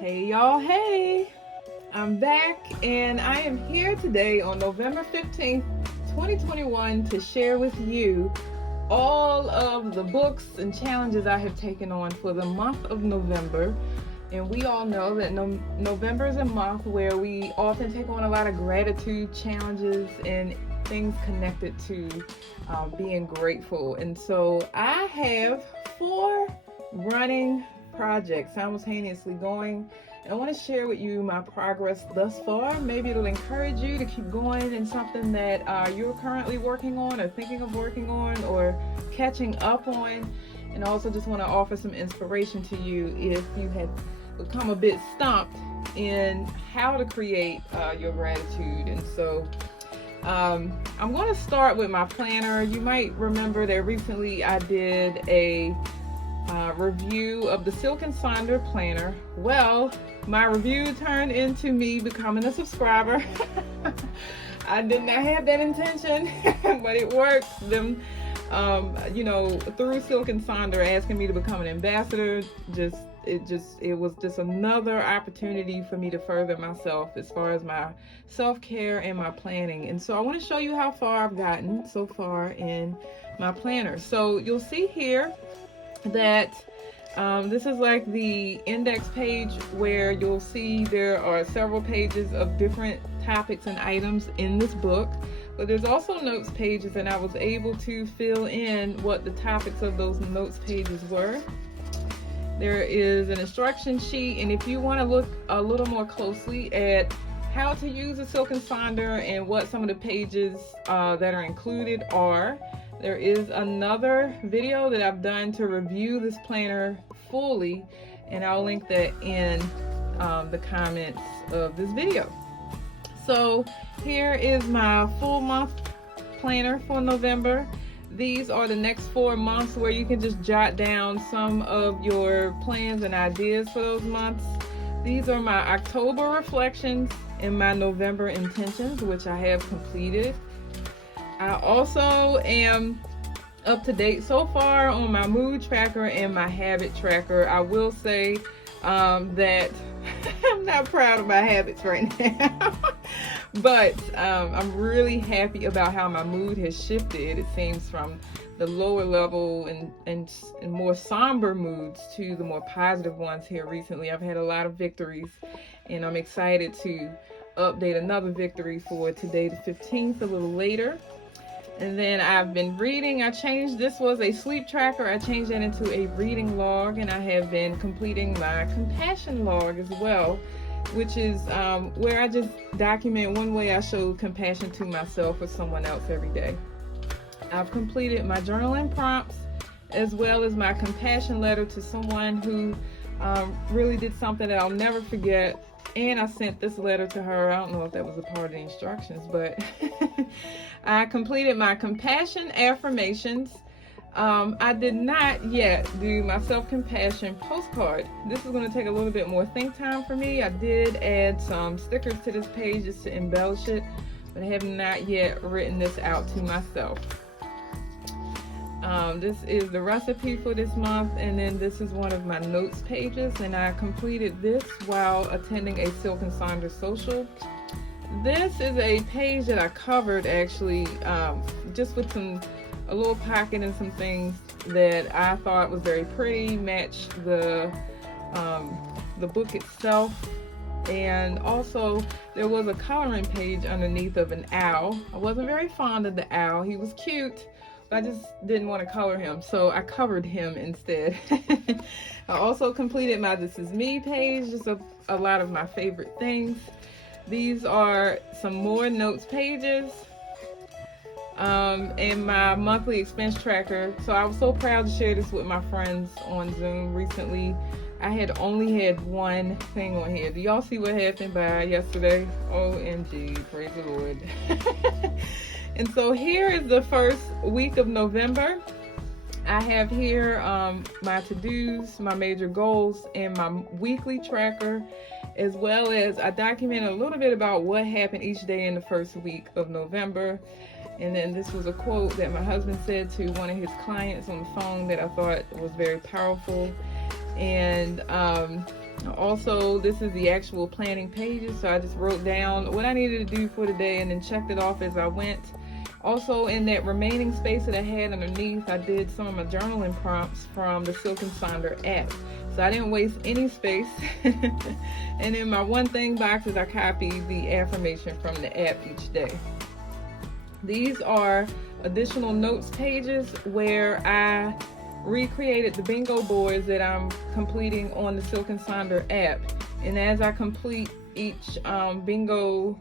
Hey y'all, hey! I'm back and I am here today on November 15th, 2021 to share with you all of the books and challenges I have taken on for the month of November. And we all know that November is a month where we often take on a lot of gratitude challenges and things connected to being grateful. And so I have 4 running projects simultaneously going. And I want to share with you my progress thus far. Maybe it'll encourage you to keep going in something that you're currently working on or thinking of working on or catching up on. And I also just want to offer some inspiration to you if you have become a bit stumped in how to create your gratitude. And so I'm going to start with my planner. You might remember that recently I did a review of the Silk and Sonder planner. Well, my review turned into me becoming a subscriber. I did not have that intention, but it worked. Them, through Silk and Sonder asking me to become an ambassador, it was just another opportunity for me to further myself as far as my self-care and my planning. And so I want to show you how far I've gotten so far in my planner. So you'll see here that this is like the index page where you'll see there are several pages of different topics and items in this book, but there's also notes pages, and I was able to fill in what the topics of those notes pages were. There is an instruction sheet, and if you want to look a little more closely at how to use the Silk and Sonder and what some of the pages that are included are, there is another video that I've done to review this planner fully, and I'll link that in the comments of this video. So here is my full month planner for November. These are the next 4 months where you can just jot down some of your plans and ideas for those months. These are my October reflections and my November intentions, which I have completed. I also am up to date so far on my mood tracker and my habit tracker. I will say that I'm not proud of my habits right now, but I'm really happy about how my mood has shifted. It seems from the lower level and more somber moods to the more positive ones here recently. I've had a lot of victories, and I'm excited to update another victory for today, the 15th, a little later. And then I've been reading. This was a sleep tracker. I changed that into a reading log, and I have been completing my compassion log as well, which is where I just document one way I show compassion to myself or someone else every day. I've completed my journaling prompts as well as my compassion letter to someone who really did something that I'll never forget. And I sent this letter to her. I don't know if that was a part of the instructions, but I completed my compassion affirmations. I did not yet do my self-compassion postcard. This is going to take a little bit more think time for me. I did add some stickers to this page just to embellish it, but I have not yet written this out to myself. This is the recipe for this month, and then this is one of my notes pages, and I completed this while attending a Silk and Sonder social. This is a page that I covered actually, just with a little pocket and some things that I thought was very pretty, matched the book itself. And also there was a coloring page underneath of an owl. I wasn't very fond of the owl. He was cute, but I just didn't want to color him, so I covered him instead. I also completed my This Is Me page, just a lot of my favorite things. These are some more notes pages, and my monthly expense tracker. So I was so proud to share this with my friends on Zoom recently. I had only had one thing on here. Do y'all see what happened by yesterday? OMG, praise the Lord. And so here is the first week of November. I have here my to-dos, my major goals, and my weekly tracker, as well as I documented a little bit about what happened each day in the first week of November. And then this was a quote that my husband said to one of his clients on the phone that I thought was very powerful. And Also, this is the actual planning pages, so I just wrote down what I needed to do for the day and then checked it off as I went. Also, in that remaining space that I had underneath, I did some of my journaling prompts from the Silk and Sonder app. So I didn't waste any space. And in my one thing boxes, I copied the affirmation from the app each day. These are additional notes pages where I recreated the bingo boards that I'm completing on the Silk and Sonder app. And as I complete each bingo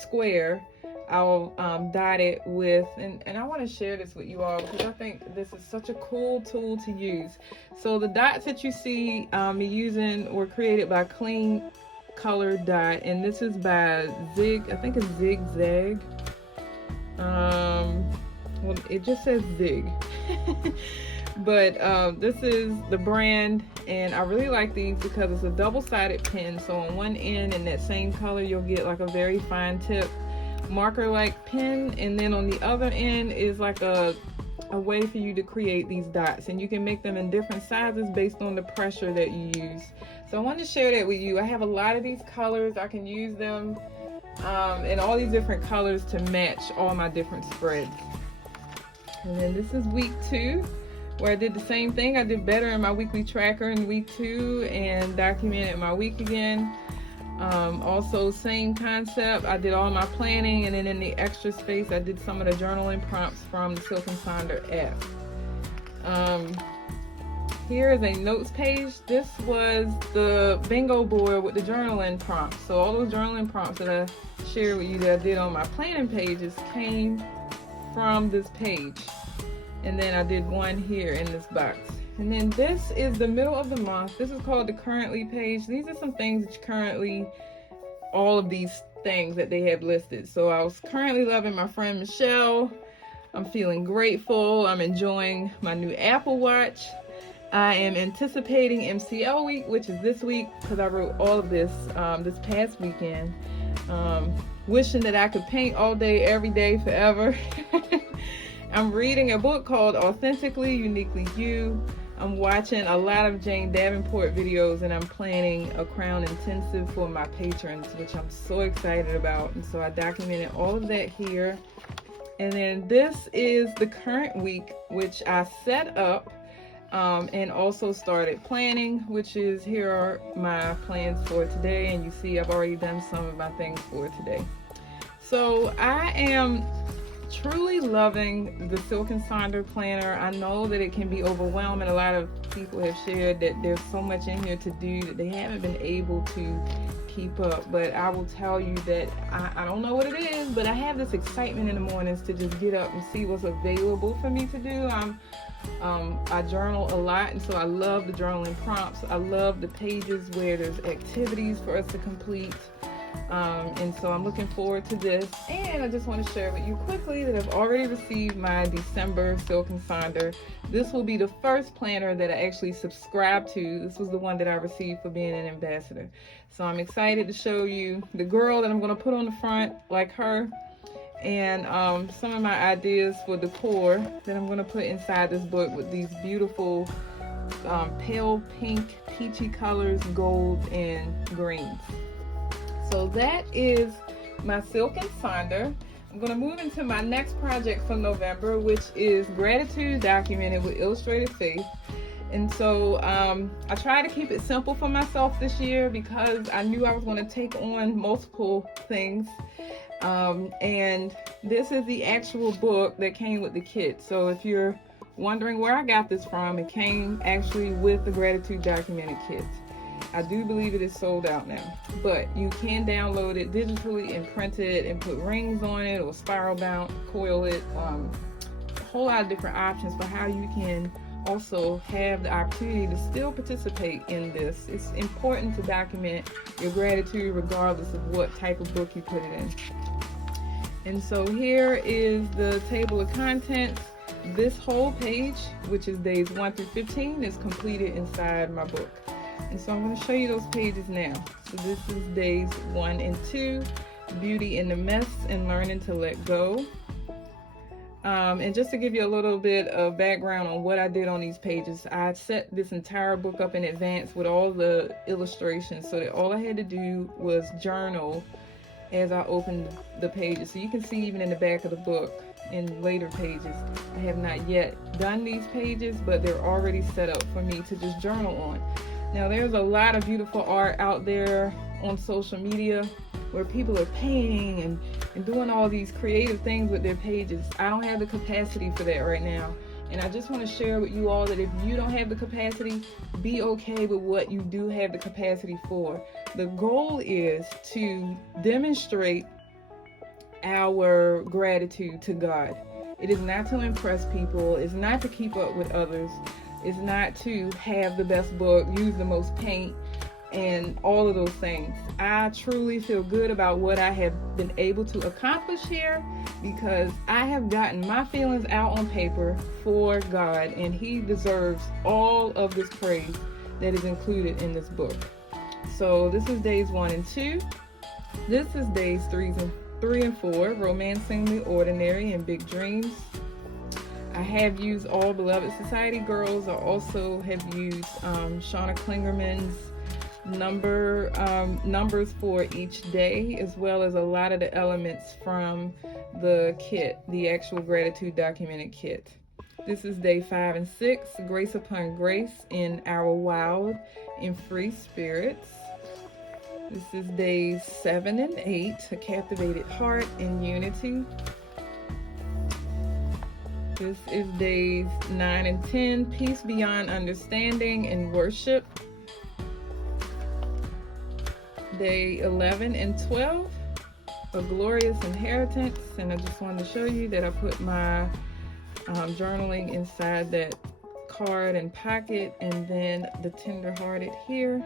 square, I'll dot it with, and I want to share this with you all because I think this is such a cool tool to use. So the dots that you see me using were created by Clean Color Dot, and this is by I think it's Zigzag. Well, it just says Zig. But this is the brand, and I really like these because it's a double-sided pen. So on one end, in that same color, you'll get like a very fine tip marker-like pen, and then on the other end is like a way for you to create these dots, and you can make them in different sizes based on the pressure that you use. So I wanted to share that with you. I have a lot of these colors. I can use them in all these different colors to match all my different spreads. And then this is week 2, where I did the same thing. I did better in my weekly tracker in week 2 and documented my week again. Also, same concept. I did all my planning, and then in the extra space, I did some of the journaling prompts from the Silk and Sonder app. Here is a notes page. This was the bingo board with the journaling prompts. So all those journaling prompts that I shared with you that I did on my planning pages came from this page. And then I did one here in this box. And then this is the middle of the month. This is called the currently page. These are some things that you currently, all of these things that they have listed. So I was currently loving my friend Michelle. I'm feeling grateful. I'm enjoying my new Apple Watch. I am anticipating MCL week, which is this week, because I wrote all of this this past weekend. Wishing that I could paint all day, every day, forever. I'm reading a book called Authentically, Uniquely You. I'm watching a lot of Jane Davenport videos, and I'm planning a crown intensive for my patrons, which I'm so excited about. And so I documented all of that here. And then this is the current week, which I set up and also started planning, which is, here are my plans for today. And you see I've already done some of my things for today. So I am truly loving the Silk and Sonder planner. I know that it can be overwhelming. A lot of people have shared that there's so much in here to do that they haven't been able to keep up. But I will tell you that I don't know what it is, but I have this excitement in the mornings to just get up and see what's available for me to do. I journal a lot, and so I love the journaling prompts. I love the pages where there's activities for us to complete. And so I'm looking forward to this. And I just want to share with you quickly that I've already received my December Silk and Sonder. This will be the first planner that I actually subscribed to. This was the one that I received for being an ambassador. So I'm excited to show you the girl that I'm going to put on the front, like her, and some of my ideas for decor that I'm going to put inside this book with these beautiful pale pink, peachy colors, gold, and greens. So that is my Silk and Sonder. I'm going to move into my next project for November, which is Gratitude Documented with Illustrated Faith. And so I try to keep it simple for myself this year because I knew I was going to take on multiple things. And this is the actual book that came with the kit. So if you're wondering where I got this from, it came actually with the Gratitude Documented kit. I do believe it is sold out now, but you can download it digitally and print it and put rings on it or spiral bound, coil it, a whole lot of different options for how you can also have the opportunity to still participate in this. It's important to document your gratitude regardless of what type of book you put it in. And so here is the table of contents. This whole page, which is days 1 through 15, is completed inside my book. And so I'm going to show you those pages now. So this is days 1 and 2, Beauty in the Mess and Learning to Let Go. And just to give you a little bit of background on what I did on these pages, I set this entire book up in advance with all the illustrations so that all I had to do was journal as I opened the pages. So you can see even in the back of the book in later pages, I have not yet done these pages, but they're already set up for me to just journal on. Now there's a lot of beautiful art out there on social media where people are painting and doing all these creative things with their pages. I don't have the capacity for that right now. And I just want to share with you all that if you don't have the capacity, be okay with what you do have the capacity for. The goal is to demonstrate our gratitude to God. It is not to impress people. It's not to keep up with others. It's not to have the best book, use the most paint, and all of those things. I truly feel good about what I have been able to accomplish here because I have gotten my feelings out on paper for God, and He deserves all of this praise that is included in this book. So this is days 1 and 2. This is days 3 and 4, Romancing the Ordinary and Big Dreams. I have used All Beloved Society Girls. I also have used Shauna Klingerman's numbers for each day, as well as a lot of the elements from the kit, the actual gratitude documented kit. This is day 5 and 6, Grace Upon Grace in Our Wild and Free Spirits. This is days 7 and 8, A Captivated Heart in Unity. This is days 9 and 10, Peace Beyond Understanding and Worship. Day 11 and 12, A Glorious Inheritance. And I just wanted to show you that I put my journaling inside that card and pocket, and then the Tenderhearted here.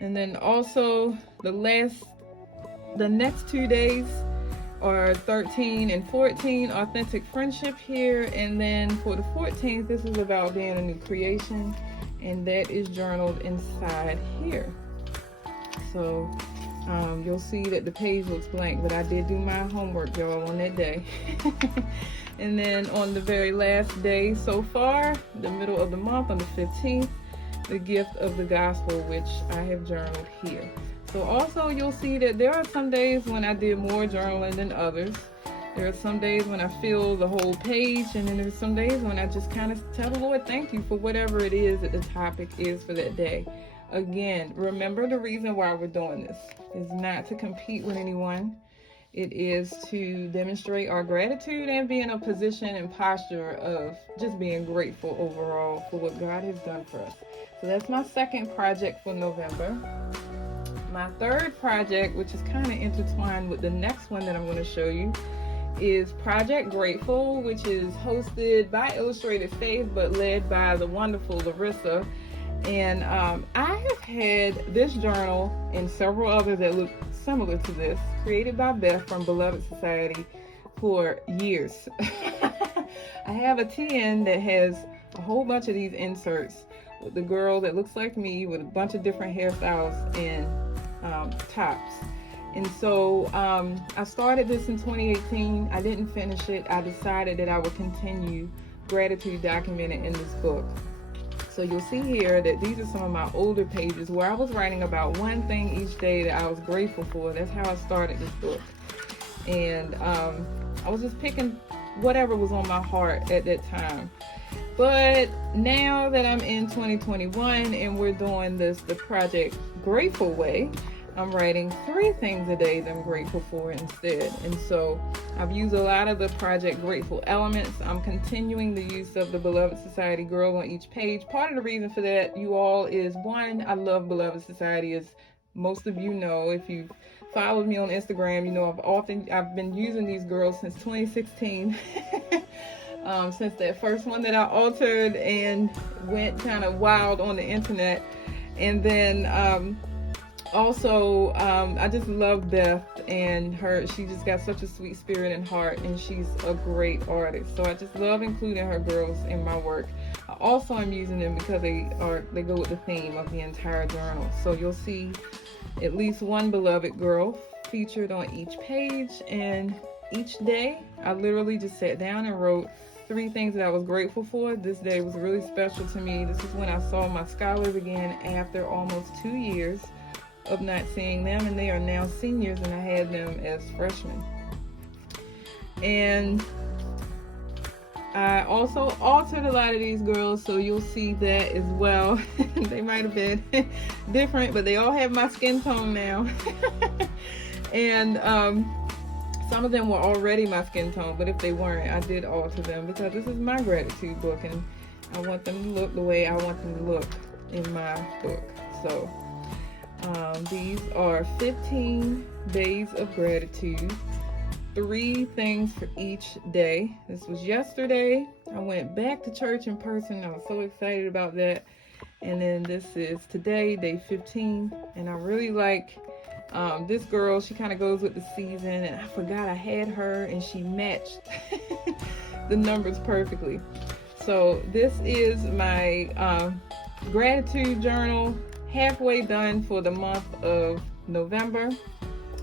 And then also the next 2 days are 13 and 14, Authentic Friendship here. And then for the 14th, this is about being a new creation, and that is journaled inside here. So you'll see that the page looks blank, but I did do my homework, y'all, on that day. And then on the very last day so far, the middle of the month, on the 15th, the Gift of the Gospel, which I have journaled here. So also you'll see that there are some days when I did more journaling than others. There are some days when I fill the whole page, and then there's some days when I just kind of tell the Lord thank you for whatever it is that the topic is for that day. Again, remember the reason why we're doing this is not to compete with anyone. It is to demonstrate our gratitude and be in a position and posture of just being grateful overall for what God has done for us. So that's my second project for November. My third project, which is kind of intertwined with the next one that I'm going to show you, is Project Grateful, which is hosted by Illustrated Faith, but led by the wonderful Larissa. And I have had this journal and several others that look similar to this, created by Beth from Beloved Society, for years. I have a TN that has a whole bunch of these inserts with the girl that looks like me with a bunch of different hairstyles and tops. And so I started this in 2018. I didn't finish it. I decided that I would continue gratitude documented in this book. So you'll see here that these are some of my older pages where I was writing about one thing each day that I was grateful for. That's how I started this book. And I was just picking whatever was on my heart at that time. But now that I'm in 2021 and we're doing this the Project Grateful way, I'm writing 3 things a day that I'm grateful for instead. And so I've used a lot of the Project Grateful elements. I'm continuing the use of the Beloved Society Girl on each page. Part of the reason for that, you all, is one, I love Beloved Society, as most of you know. If you've followed me on Instagram, you know I've been using these girls since 2016. Since that first one that I altered and went kind of wild on the internet. And then also, I just love Beth and her. She just got such a sweet spirit and heart, and she's a great artist. So I just love including her girls in my work. I also am using them because they go with the theme of the entire journal. So you'll see at least one beloved girl featured on each page, and each day. I literally just sat down and wrote 3 things that I was grateful for. This day was really special to me. This is when I saw my scholars again after almost 2 years of not seeing them, and they are now seniors, and I had them as freshmen. And I also altered a lot of these girls, so you'll see that as well. They might have been different, but they all have my skin tone now. And some of them were already my skin tone, but if they weren't, I did alter them because this is my gratitude book, and I want them to look the way I want them to look in my book. So these are 15 days of gratitude. 3 things for each day. This was yesterday. I went back to church in person. I was so excited about that. And then this is today, day 15. And I really like this girl. She kind of goes with the season. And I forgot I had her, and she matched the numbers perfectly. So this is my gratitude journal, halfway done for the month of November.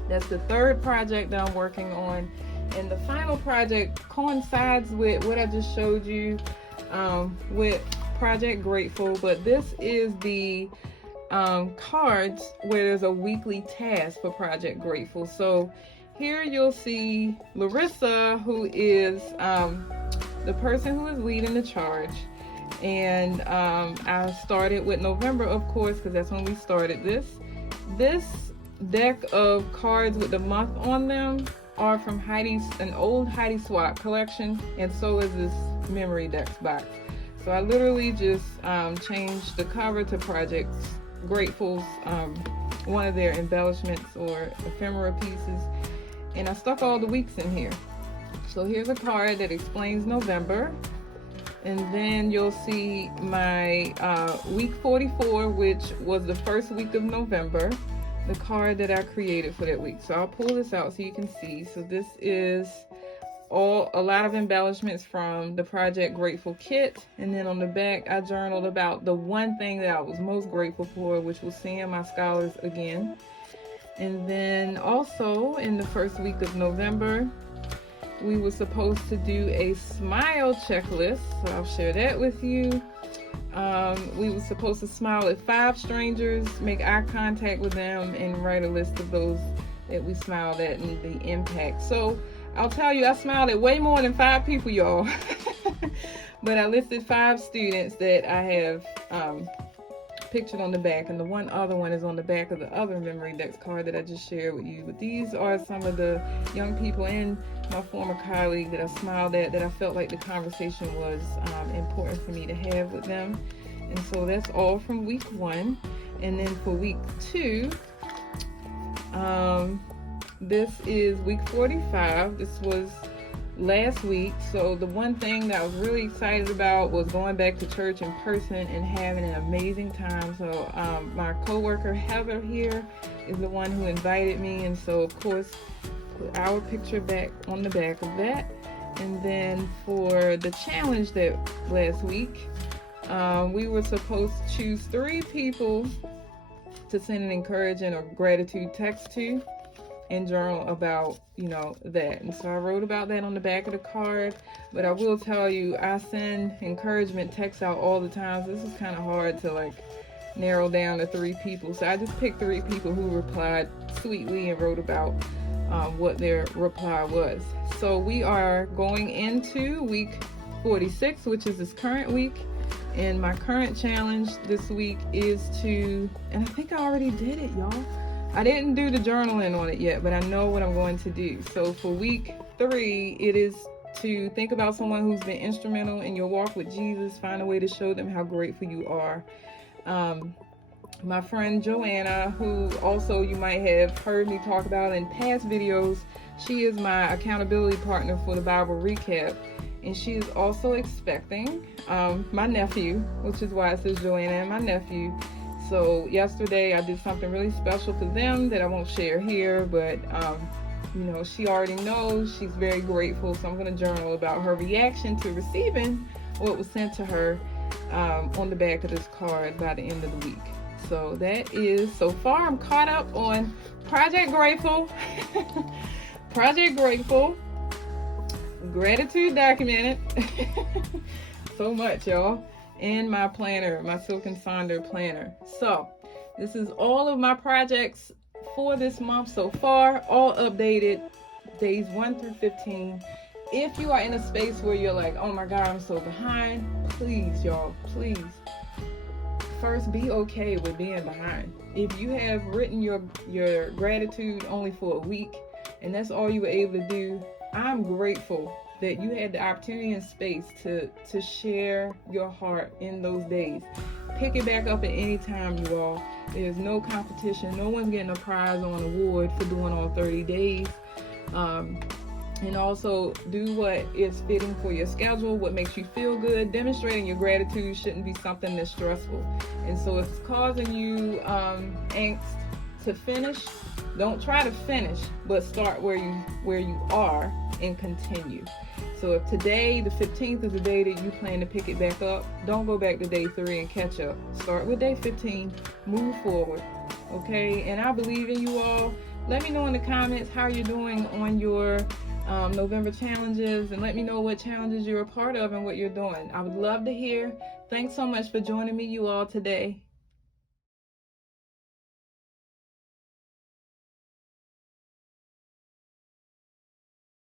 That's the 3rd project that I'm working on, and the final project coincides with what I just showed you with Project Grateful, but this is the cards where there's a weekly task for Project Grateful. So here you'll see Larissa, who is the person who is leading the charge, and I started with November, of course, because that's when we started this deck of cards with the month on them are from an old Heidi Swapp collection, and so is this memory decks box. So I literally just changed the cover to Project Grateful's one of their embellishments or ephemera pieces, and I stuck all the weeks in here. So here's a card that explains November, and then you'll see my week 44, which was the first week of November, the card that I created for that week. So I'll pull this out so you can see. So this is a lot of embellishments from the Project Grateful kit, and then on the back I journaled about the one thing that I was most grateful for, which was seeing my scholars again. And then also in the first week of November, we were supposed to do a smile checklist, so I'll share that with you. We were supposed to smile at 5 strangers, make eye contact with them, and write a list of those that we smiled at and the impact. So I'll tell you, I smiled at way more than 5 people, y'all. But I listed 5 students that I have pictured on the back, and the one other one is on the back of the other memory decks card that I just shared with you. But these are some of the young people and my former colleague that I smiled at, that I felt like the conversation was important for me to have with them. And so that's all from week 1. And then for week 2, this is week 45. This was last week. So the one thing that I was really excited about was going back to church in person and having an amazing time. So my coworker Heather here is the one who invited me, and so of course put our picture back on the back of that. And then for the challenge that last week, we were supposed to choose 3 people to send an encouraging or gratitude text to and journal about, that. And so I wrote about that on the back of the card. But I will tell you, I send encouragement texts out all the time. So this is kind of hard to narrow down to 3 people. So I just picked 3 people who replied sweetly and wrote about what their reply was. So we are going into week 46, which is this current week. And my current challenge this week is and I think I already did it, y'all. I didn't do the journaling on it yet, but I know what I'm going to do. So for week 3, it is to think about someone who's been instrumental in your walk with Jesus. Find a way to show them how grateful you are. My friend Joanna, who also you might have heard me talk about in past videos, she is my accountability partner for the Bible recap. And she is also expecting my nephew, which is why it says Joanna and my nephew. So yesterday I did something really special for them that I won't share here, but she already knows. She's very grateful. So I'm going to journal about her reaction to receiving what was sent to her on the back of this card by the end of the week. So that is, so far I'm caught up on Project Grateful. Project Grateful. gratitude documented. So much, y'all. In my planner, my Silk and Sonder planner. So this is all of my projects for this month so far, all updated days 1 through 15. If you are in a space where you're like, oh my God, I'm so behind, please, y'all, please. First, be okay with being behind. If you have written your gratitude only for a week and that's all you were able to do, I'm grateful that you had the opportunity and space to share your heart in those days. Pick it back up at any time, you all. There's no competition. No one's getting a prize or an award for doing all 30 days. And also do what is fitting for your schedule, what makes you feel good. Demonstrating your gratitude shouldn't be something that's stressful. And so if it's causing you angst to finish, don't try to finish, but start where you are and continue. So if today, the 15th, is the day that you plan to pick it back up, don't go back to day 3 and catch up. Start with day 15, move forward, okay? And I believe in you all. Let me know in the comments how you're doing on your November challenges, and let me know what challenges you're a part of and what you're doing. I would love to hear. Thanks so much for joining me, you all, today.